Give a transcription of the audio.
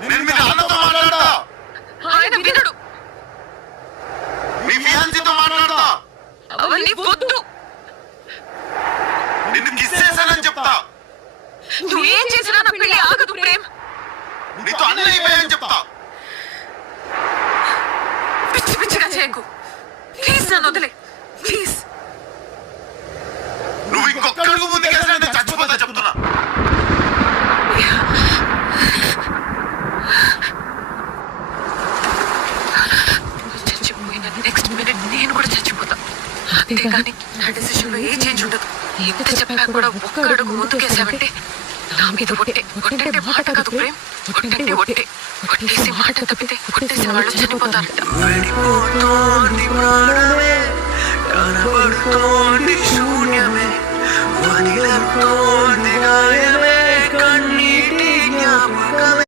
నేను మీ నాన్నతో మాట్లాడతా. ఆయన వినడు. మీ ఫియాన్సీతో మాట్లాడతా. అవన్నీ వద్దు. నిన్ను కిస్ చేశానని చెప్తా. నువ్వేం చేసినా నా పెళ్లి ఆగదు ప్రేమ్. నీతో అన్నీ అయిపోయాయని చెప్తా. పిచ్చి పిచ్చిగా చేయకు ప్లీజ్. నన్ను వదిలే ప్లీజ్. నువ్వు ఇంకొక్కడికి ముందుకేసినంటే చచ్చిపోతా చెప్తున్నా. చచ్చిపోయిన నెక్స్ట్ మినిట్ నేను కూడా చచ్చిపోతా. అంతేగాని నా డెసిషన్ లో ఏ చేంజ్ ఉండదు. ఎంత చెప్పా కూడా ఒక్క అడుగు ముందుకేసావంటే నా మీద ఒట్టే. ఒట్టంటే మాట కాదు ప్రేమ్, ఒట్టంటే ఒట్టే. ఒట్టేసి మాట తప్పితే ఒట్టేసే వాళ్ళు చనిపోతారట. వెళ్ళిపోతోంది ప్రాణమే, కనబడుతోంది శూన్యమే, వదిలేస్తోంది గాయమే, కన్నీటి జ్ఞాపకమే.